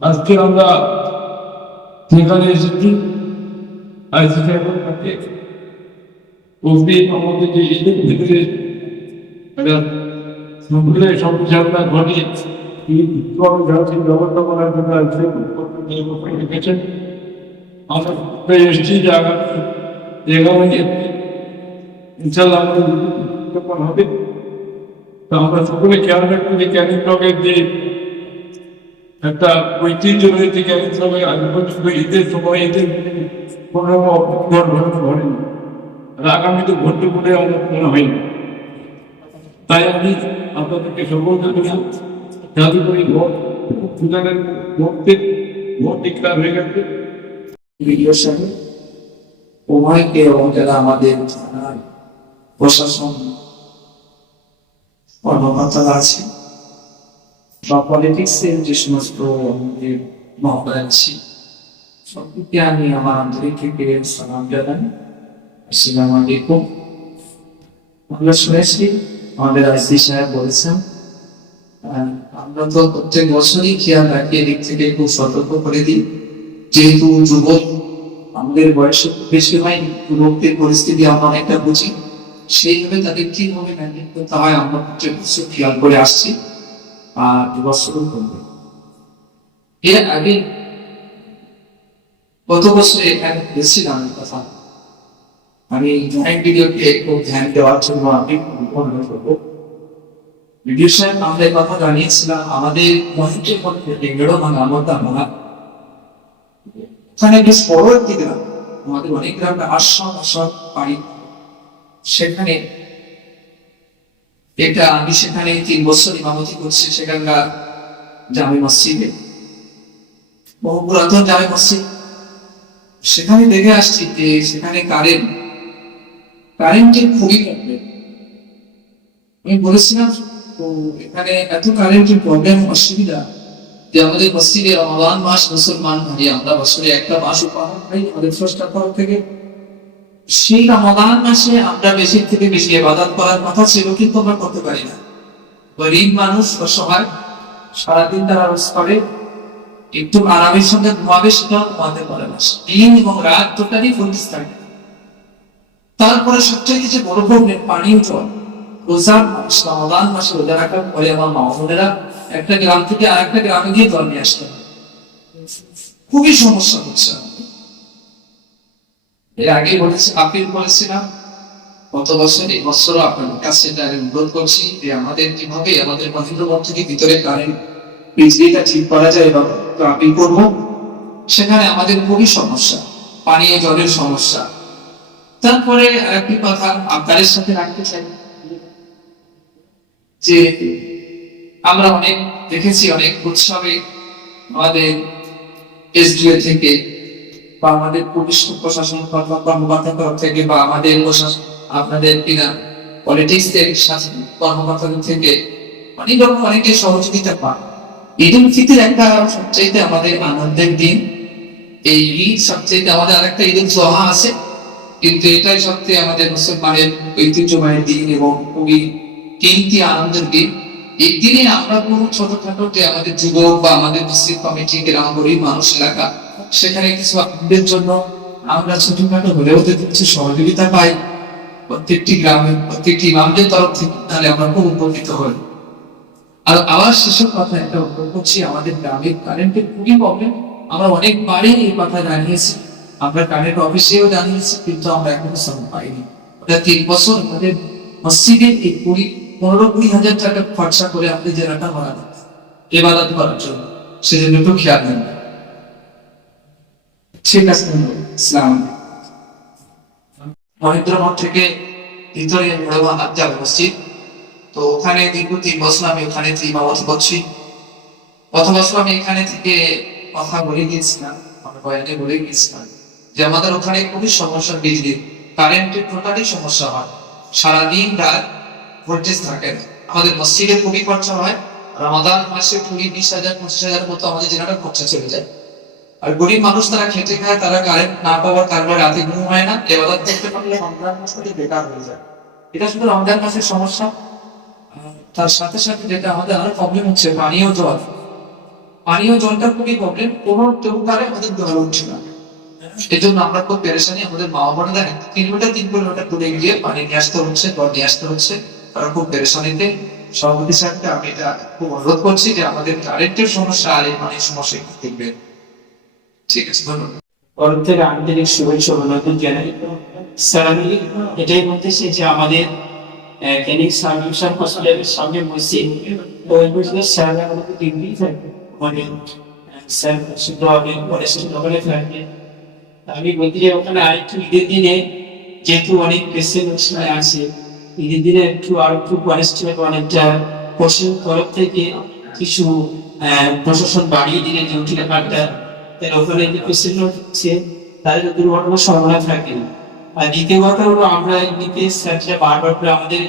আজকে আমরা যেখানে এসেছি আইসি সাহেবের কাছে আমাদের যে ঈদের ভিতরে একটা সকলের সংবিধানটা ঘটে ব্যবস্থা করার জন্য আজকে রেখেছেন। আমরা এসেছি যে আগামী ইনশাল্লাহ আমাদের হবে। তো আমরা সকলে খেয়াল রাখবো যে ক্যানিং ব্লকের যে একটা ঐতিহ্য রয়েছে ক্যানিং ব্লকে আগে পর্যন্ত ঈদের সময় ঈদের কোনো ঘটনা ঘটেনি, আর আগামীতে ঘটবে বলে আমার মনে হয়নি। তাই আমি আপনাদেরকে সকলকে জাদু করি ভোট ভোট ডিক্লার হয়ে গেছে। উভয়কে এবং যারা আমাদের থানার প্রশাসন কর্মকর্তারা আছে বা পলিটিক্সের যে সমস্ত আমাদের মহোদয় আছে, সবকে আমি আমার আন্তরিক থেকে সালাম জানাই। আসসালামু আলাইকুম। আমরা শুনেছি আমাদের আইসি সাহেব বলেছেন আমরা তো প্রত্যেক বছরই খেয়াল রাখি, এদিক থেকে খুব সতর্ক করে দিই, যেহেতু যুবক আমাদের বয়স বেশি হয়নি, যুবকদের পরিস্থিতি আমরা অনেকটা বুঝি, সেইভাবে তাদের কিভাবে ম্যানেজ করতে হয় আমরা প্রত্যেক বছর খেয়াল করে আসছি আর এবছরও করবে। এর আগে গত বছর এখানে এসেছিলাম কথা, আমি জয়েন্ট ভিডিওকে একটু ধ্যান দেওয়ার জন্য আমি অনুরোধ করবো। ভিডিও সাহেব আমরা এই কথা জানিয়েছিলাম আমাদের মহেন্দ্রের মধ্যে বেঙ্গড়ো ভাঙা আমরা ওখানে বেশ বড় একটি গ্রাম, আমাদের অনেক গ্রামে আশ্রম বাড়ি, সেখানে এটা আমি সেখানে 3 বছর ইমামতি করছি সেখানকার জামে মসজিদে, বহু পুরাতন জামে মসজিদ। সেখানে দেখে আসছি যে সেখানে কারেন্টের খুবই প্রবলেম। আমি বলেছিলাম তো এখানে এত কারেন্টের প্রবলেম অসুবিধা যে আমাদের মসজিদে রমাদান মাস মুসলমান ভাই আমরা বছরে একটা মাস উপহার পাই আমাদের স্রষ্টার তরফ থেকে। সেই রমাদান মাসে আমরা বেশি থেকে বেশি ইবাদত করার কথা ছিল, কিন্তু আমরা করতে পারি না। গরিব মানুষ অসহায়, সারাদিন তারা রোজ করে, একটু আরামের সঙ্গে ঘুমাবে সেটাও ঘুমাতে পারে না, দিন এবং রাত টোটালি ফোকাস থাকে। তারপরে সবচেয়ে যে বড় প্রবলেম পানীয় জল। রোজার মাস রমাদান মাসে রোজা রাখার পরে আমার মা বোনেরা একটা গ্রাম থেকে আরেকটা গ্রামে গিয়ে জল নিয়ে আসতেন, খুবই সমস্যা হচ্ছে। এর আগে আপিল করেছিলাম গত বছর, এই বছরও আপনাদের কাছে এটা অনুরোধ করছি যে আমাদের কিভাবে আমাদের মহেন্দ্র থেকে ভিতরে কারেন্ট বিজলিটা ঠিক করা যায় এবং আপিল করব। সেখানে আমাদের খুবই সমস্যা, পানীয় জলের সমস্যা। তারপরে আরেকটি কথা আপনাদের সাথে রাখতে চাই যে আমরা অনেক দেখেছি অনেক উৎসবে আমাদের এসডিও থেকে বা আমাদের পুলিশ প্রশাসন কর্মকর্তার তরফ থেকে বা আমাদের প্রশাসন আপনাদের কিনা পলিটিক্স এর কর্মকর্তাদের থেকে অনেক রকম অনেকে সহযোগিতা পান। ঈদ উল ফিতর একটা সবচাইতে আমাদের আনন্দের দিন, এই ঈদ সবচাইতে আমাদের আরেকটা ঈদ উল জোহা আছে, কিন্তু এটাই সবচেয়ে আমাদের মুসলমানের ঐতিহ্যবাহী দিন এবং খুবই কিমতি আনন্দের দিন। এই দিনে আমরা কোনো ছোটখাটো যে আমাদের যুবক বা আমাদের মসজিদ কমিটি গ্রাম গরিব মানুষ এলাকা, সেখানে কিছু আপনাদের জন্য আমরা ছোটখাটো হলেও কিছু সহযোগিতা পাই প্রত্যেকটি গ্রামের প্রত্যেকটি ইমামদের তরফ থেকে, তাহলে আমরা খুব উপকৃত হই। আর আবার শেষের কথা একটা অনুরোধ করছি, আমাদের গ্রামের কারেন্টের খুবই প্রবলেম। আমরা অনেকবারই এই কথা জানিয়েছি, আমরা কারেন্ট অফিসেও জানিয়েছি, কিন্তু আমরা এখনো সলভ পাইনি। ওটা 3 বছর আমাদের মসজিদের এই 15-20 হাজার টাকা খরচা করে আমাদের জেলাটা বানানো ইবাদত করার জন্য, সেজন্য একটু খেয়াল নেন। ঠিক আছে, ইসলাম মহেন্দ্রমঠ থেকে ভিতরে যাবে মসজিদ, তো ওখানে দীর্ঘ 3 বছর আমি ওখানে ইমামতি করছি। গত বছর আমি এখানে থেকে কথা বলে গিয়েছিলাম, আমরা বয়ানে বলে গিয়েছিলাম যে আমাদের ওখানে খুবই সমস্যা, বিজলির কারেন্টের টোটালি সমস্যা হয়, সারাদিন রাত ভোল্টেজ থাকে না। আমাদের মসজিদে খুবই খরচা হয়, রমাদান মাসে 20,000-25,000 মতো আমাদের জেনারেল খরচা চলে যায়। আর গরিব মানুষ তারা খেটে খায়, তারা কারেন্ট না পাওয়ার কারণে রাতে ঘুম হয় না, ইবাদত করতে পারলে রমজান মাসটা বেকার হয়ে যায়। এটা শুধু রমজান মাসের সমস্যা, তার সাথে সাথে যেটা আমাদের আরো প্রবলেম হচ্ছে পানীয় জল। পানীয় জলটা খুবই প্রবলেম, কোনো টেবুকারে আমাদের জল উঠছে না। এই জন্য আমরা খুব পেরেশানি, আমাদের মা বোনেরা 3 কিলোমিটার দূরে গিয়ে পানি নিয়ে আসতে হচ্ছে, জল নিয়ে আসতে হচ্ছে, তারা খুব পেরেশানিতে। সভাপতি স্যারকে আমি এটা খুব অনুরোধ করছি যে আমাদের কারেন্টের সমস্যা আর এই পানির সমস্যা একটু দেখবেন। ঠিক আছে, ধন্যবাদ। তরফ থেকে আন্তরিক শুভেচ্ছা অভিনন্দন জানাই। স্যার, আমি এটাই বলতে চাই যে আমাদের ক্যানিং সাব ডিভিশন হসপিটালের সামনে মসজিদ, তো ওই মসজিদের স্যাররা আমাদের ডিগ্রি থাকে, মানে স্যার শুদ্ধ হবে কলেজের দোকানে থাকে। আমি বলতে চাই ওখানে আরেকটু ঈদের দিনে, যেহেতু অনেক পেশেন্ট আছে, ঈদের দিনে আর একটু কলেস্ট্রল অনেকটা প্রশাসন তরফ থেকে কিছু প্রশাসন বাড়িয়ে দিলে ডিউটি ব্যাপারটা, তাহলে ওখানে যে পেশেন্ট হচ্ছে তাদের দুর্ঘটনার সম্ভাবনা থাকে না। আর দ্বিতীয় কথা হলো, আমরা এমনিতে স্যাররা বারবার করে আমাদের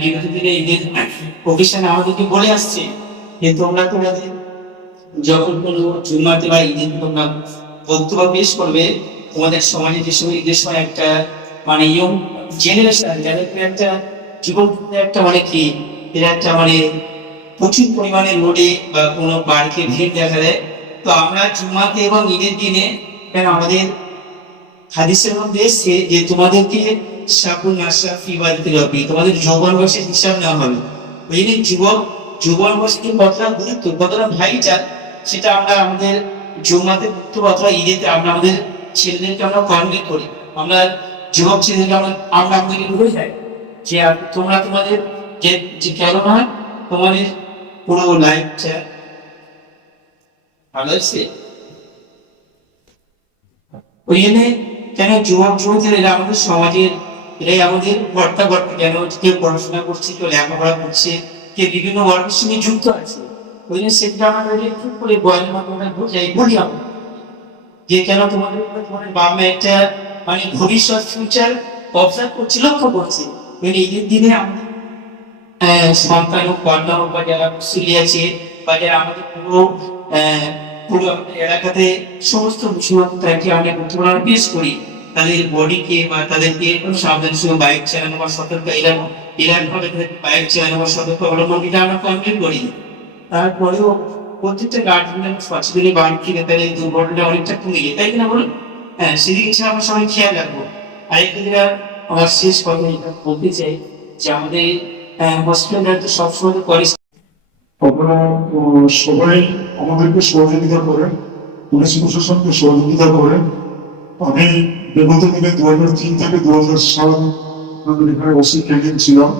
বিগত দিনে ঈদের অফিসে আমাদেরকে বলে আসছে যে তোমরা তোমাদের যখন কোনো জুম্মাতে বা ঈদের তোমরা বক্তব্য পেশ করবে, তোমাদের সমাজে যে সময় ঈদের সময় একটা মানে ইয়ং জেনারেশন যাদের একটা জীবন একটা মানে কি, এরা একটা মানে প্রচুর পরিমাণে রোডে বা কোনো পার্কে ভিড় দেখা দেয়। তো আমরা জুম্মাতে এবং ঈদের দিনে কেন আমাদের হাদিসের মধ্যে এসছে যে তোমাদেরকে সাবুন আশরাফি বাড়িতে রবি, তোমাদের যৌবন বয়সের হিসাব নেওয়া হবে। ওই জন্য যৌবন বয়সকে কতটা গুরুত্ব, কতটা ভাইচার, সেটা আমরা আমাদের জুম্মাতে অথবা ঈদেতে আমরা আমাদের ছেলেদেরকে আমরা কনভে করি। আমরা যুবক ছেলেদেরকে আমরা আমাদেরকে বলে যাই যে তোমরা তোমাদের যে কেননা তোমাদের পুরো লাইফটা ভালো আছে। ওই জন্য কেন যুবক যুবতীরা এরা আমাদের সমাজের, এরাই আমাদের কর্তা কর্তা, কেন কেউ পড়াশোনা করছে, কেউ লেখাপড়া করছে, কেউ বিভিন্ন ওয়ার্কের সঙ্গে যুক্ত আছে। ওই জন্য সেটা আমাদের একটু করে বয়ানের মাধ্যমে বোঝাই বলি আমরা যে কেন তোমাদের বাবা মা একটা মানে ভবিষ্যৎ ফিউচার অবজার্ভ করছে, লক্ষ্য করছে। ঈদের দিনে আমাদের সন্তান হোক, কন্যা হোক, বা যারা মুসলি আছে, বা যারা আমাদের পুরো পুরো এলাকাতে সমস্ত বিষয়টাকে আমরা গুরুত্বপূর্ণ পেশ করি, তাদের বডিকে বা তাদেরকে সাবধানের সঙ্গে বাইক চালানো বা সতর্ক ভাবে বাইক চালানো বা সতর্ক অবলম্বনটা আমরা কমপ্লিট করি। তারপরেও প্রত্যেকটা গার্জেন সচেতন বাড়ি থেকে তাহলে দুর্ঘটনা অনেকটা কমে যায়, তাই কিনা বলুন? হ্যাঁ, সেদিকে আমরা সবাই খেয়াল রাখবো। আরেকটা যেটা আমার শেষ কথা এটা বলতে চাই যে আমাদের হসপিটালটা তো সবসময় করে আপনারা সবাই আমাদেরকে সহযোগিতা করেন, পুলিশ প্রশাসনকে সহযোগিতা করেন। আমি বিগত দিনে 2003 থেকে 2007 আমাদের এখানে ওসি ট্রেনিং ছিলাম।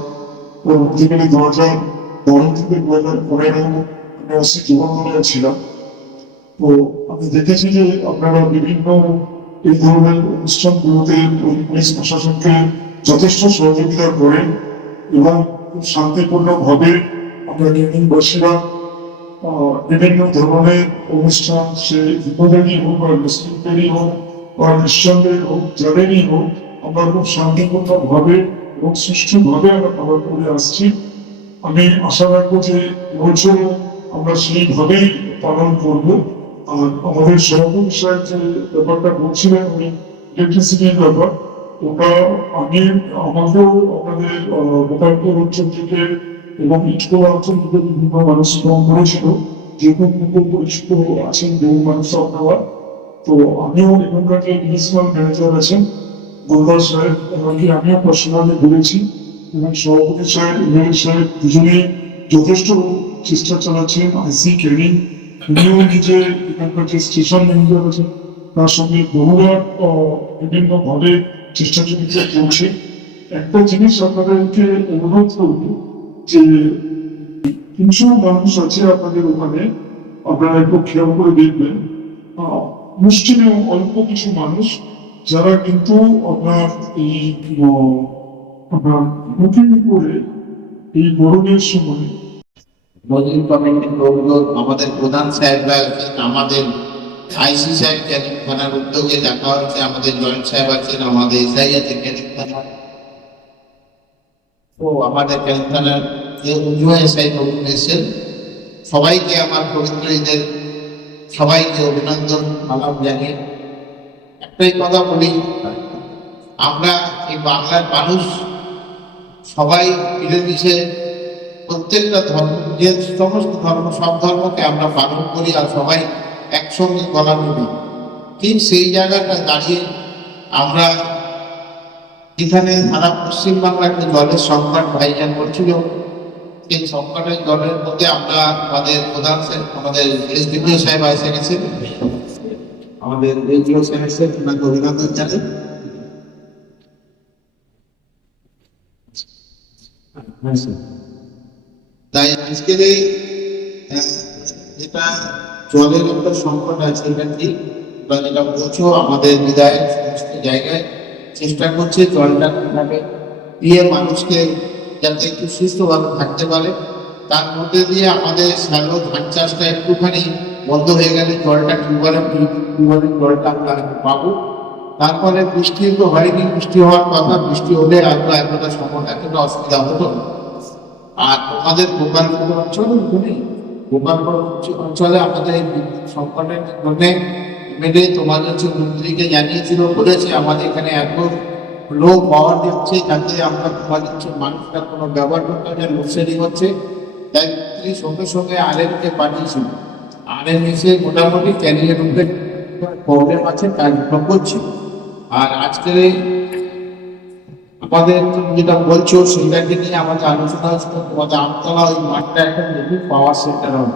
পরবর্তীকালে 2012 থেকে 2015 আমি ওসি জীবনদলে ছিলাম। তো আমি দেখেছি যে আপনারা বিভিন্ন এই ধরনের অনুষ্ঠানগুলোতে পুলিশ প্রশাসনকে যথেষ্ট সহযোগিতা করেন এবং খুব শান্তিপূর্ণভাবে আমরা ট্রেনিংবাসীরা বিভিন্ন ধরনের অনুষ্ঠান, সে হিন্দুদেরই হোক বা মুসলিমদেরই হোক বা খ্রিস্টানদের হোক, যাদেরই হোক, আমরা খুব শান্তিপূর্ণভাবে এবং সুষ্ঠুভাবে আমরা করে আসছি। আমি আশা রাখবো যে এবছর আমরা সেইভাবেই পালন করব। আর আমাদের সভাপতি সাহেব যে ব্যাপারটা বলছিলেন, ওই ইলেকট্রিসিটির ব্যাপার, ওটা আমাকেও আপনাদের গোপালপুর অঞ্চল থেকে এবং ইটকোলা অঞ্চল থেকে বিভিন্ন মানুষ ফোন করেছিল, যেহেতু খুব পরিচিত আছেন বহু মানুষ আপনারা। তো আমিও এখানকার যে মিউনিসিপাল ম্যানেজার আছেন গোলদার সাহেব, ওনাকে আমিও পার্সোনালি বলেছি এবং সভাপতি সাহেব, এমএলএ সাহেব দুজনেই যথেষ্ট চেষ্টা চালাচ্ছেন। আইসি ট্রেনিং উনিও নিজে এখানকার যে স্টেশন ম্যানেজার আছেন তার সঙ্গে বহুবার বিভিন্নভাবে চেষ্টা চরিত্র চলছে। একটা জিনিস আপনাদেরকে অনুরোধ করব যে কিছু মানুষ আছে আপনাদের ওখানে, আপনারা একটু খেয়াল করে দেখবেন, মুসলিম অল্প কিছু মানুষ যারা কিন্তু আপনার এই আপনার বুকিং করে এই গরমের সময় মজুরি কমিটির লোকজন, আমাদের প্রধান সাহেবরা, আমাদের আইসি সাহেব ক্যানিং থানার উদ্যোগে দেখা হচ্ছে, আমাদের জয়েন্ট সাহেব আছেন, আমাদের এসআই আছে ক্যানিং থানা, ও আমাদের ক্যানিং থানার যে এসআই নতুন এসেছেন, সবাইকে আমার পবিত্র ঈদের সবাইকে অভিনন্দন আলাপ জানিয়ে একটাই কথা বলি, আমরা এই বাংলার মানুষ সবাই মিলেমিশে প্রত্যেকটা ধর্ম, যে সমস্ত ধর্ম, সব ধর্মকে আমরা পালন করি আর সবাই একসঙ্গে গলা মিলি, ঠিক সেই জায়গাটা দাঁড়িয়ে আমরা এখানে সারা পশ্চিমবাংলা একটা জলের সংকট ভাইজান বলছিল, এই সংকটের জলের মধ্যে আমরা আমাদের প্রধান আমাদের এসডিপিও সাহেব এসে গেছেন, আমাদের এসডিও সাহেব এসে ওনাকে অভিনন্দন জানাই। তাই আজকের এই যেটা জলের একটা সংকট আছে, এটা ঠিক বা যেটা বলছো, আমাদের বিধায়ক সমস্ত জায়গায় চেষ্টা করছে জলটা কিভাবে দিয়ে মানুষকে যাতে একটু সুস্থভাবে থাকতে পারে। তার মধ্যে দিয়ে আমাদের শ্যালো ধান চাষটা একটুখানি বন্ধ হয়ে গেলে জলটা টিউবওয়েলের জলটা আমরা পাবো। তারপরে বৃষ্টি তো হয়নি, বৃষ্টি হওয়ার কথা, বৃষ্টি হলে আমরা এতটা সময় এতটা অসুবিধা হতো না। আর তোমাদের গোপালপুর অঞ্চলে গোপালপুর অঞ্চলে আমাদের এই বিদ্যুৎ সংকটের জন্য এমএলএ তোমাদের হচ্ছে মন্ত্রীকে জানিয়েছিল, বলেছে আমাদের এখানে এত লো পাওয়ার দিচ্ছে যাতে আমরা তোমাদের হচ্ছে মানুষটা কোনো ব্যবহার করতে হয়, লোডশেডিং হচ্ছে। তাই মন্ত্রী সঙ্গে সঙ্গে আরএনকে পাঠিয়েছিল, আরএন এসে মোটামুটি ক্যারিয়ার রুটের প্রবলেম আছে কাজগুলো করছে। আর আজকের এই আমাদের যেটা বলছো সেটাকে নিয়ে আমাদের আলোচনা হচ্ছিল, তোমাদের আমতলা ওই মাঠটা একটা নতুন পাওয়ার সেন্টার হবে,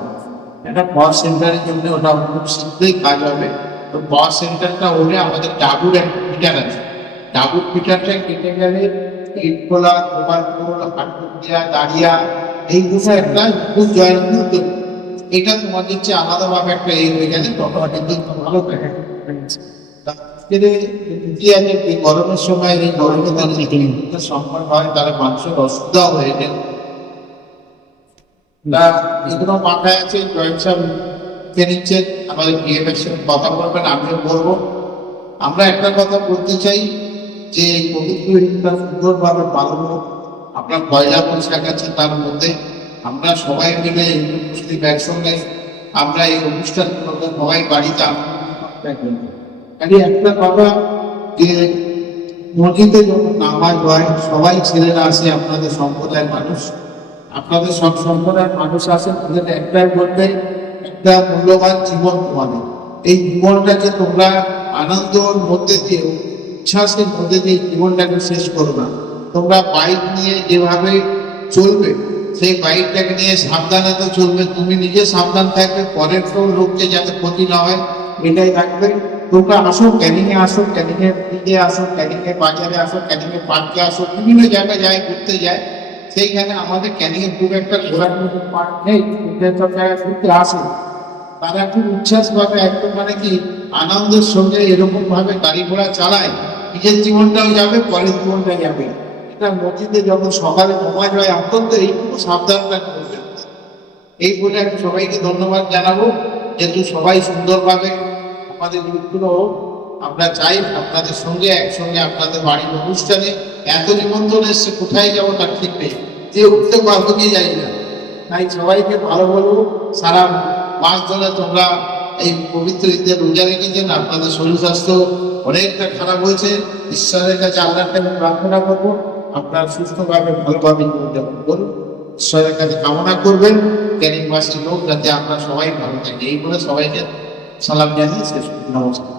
একটা পাওয়ার সেন্টারের জন্য ওটা খুব শীঘ্রই কাজ হবে। তো পাওয়ার সেন্টারটা হলে আমাদের ডাবুর একটা ফিটার আছে, ডাবুর ফিটারটা কেটে গেলে ইটখোলা, গোপালপুর, হাটপুরিয়া, দাঁড়িয়া এইগুলো একটা খুব জয়েন্ট হতো। এটা তোমাদের হচ্ছে আলাদাভাবে একটা এই হয়ে গেলে অটোমেটিক ভালো থাকে। গরমের সময় এই গরমে তাদের সম্মান হয়, তারা মানুষের অসুবিধা হয়ে যায়। এগুলো মাথায় আছে, জয়েন্ট সাহেব নিচ্ছেন, আমাদের বিএমএস কথা বলবেন, আমিও বলবো। আমরা একটা কথা বলতে চাই যে পবিত্র ঈদটা সুন্দরভাবে পালন হোক। আপনার পয়লা বৈশাখ আছে, তার মধ্যে আমরা সবাই মিলে হিন্দু মুসলিম একসঙ্গে আমরা এই অনুষ্ঠানগুলোকে সবাই বাড়িতে একটা কথা যে মসজিদে যখন নামাজ হয় সবাই ছেলেরা আসে, আপনাদের সম্প্রদায়ের মানুষ, আপনাদের সব সম্প্রদায়ের মানুষ আসে, ওদের একটাই বলবে একটা মূল্যবান জীবন তোমাদের, এই জীবনটাকে তোমরা আনন্দর মধ্যে দিয়ে, উচ্ছ্বাসের মধ্যে দিয়ে জীবনটাকে শেষ করো না। তোমরা বাইক নিয়ে যেভাবে চলবে সেই বাইকটাকে নিয়ে সাবধানে তো চলবে, তুমি নিজে সাবধান থাকবে, পরের লোককে যাতে ক্ষতি না হয় এটাই রাখবে। তোমরা আসো ক্যানিংয়ে, আসো ক্যানিংয়ে দিকে, আসো ক্যানিংয়ে বাজারে, আসো ক্যানিংয়ে পার্কে, আসো বিভিন্ন জায়গায় যায় ঘুরতে যায়, সেইখানে আমাদের ক্যানিংয়ে খুব একটা ঘোরার মতো পার্ক নেই, সব জায়গায় ঘুরতে আসে। তারা খুব উচ্ছ্বাসভাবে একদম মানে কি আনন্দের সঙ্গে এরকম ভাবে গাড়ি ঘোড়া চালায়, নিজের জীবনটাও যাবে, পরের জীবনটাও যাবে। এটা মসজিদে যখন সকালে নামাজ হয় অন্তত এইটুকু সাবধানতা করবে। এই বলে আমি সবাইকে ধন্যবাদ জানাবো, যেহেতু সবাই সুন্দরভাবে আমাদের ঈদগুলো আমরা চাই আপনাদের সঙ্গে একসঙ্গে আপনাদের বাড়ির অনুষ্ঠানে। এত নিমন্ত্রণ এসছে, কোথায় যাবো তার ঠিক নেই, যে উঠতে পারবো কি যাই না। তাই সবাইকে ভালো বলবো, সারা মাস ধরে তোমরা এই পবিত্র ঈদের রোজা রেখেছেন, আপনাদের শরীর স্বাস্থ্য অনেকটা খারাপ হয়েছে, ঈশ্বরের কাছে আল্লাহর কাছে প্রার্থনা করবো আপনারা সুস্থভাবে ভালোভাবে জীবনযাপন করুন, ঈশ্বরের কাছে কামনা করবেন ক্যানিংবাসীর লোক যাতে আমরা সবাই ভালো থাকি। এই বলে সবাইকে সালাম জানিয়ে শেষ করছি। নমস্কার।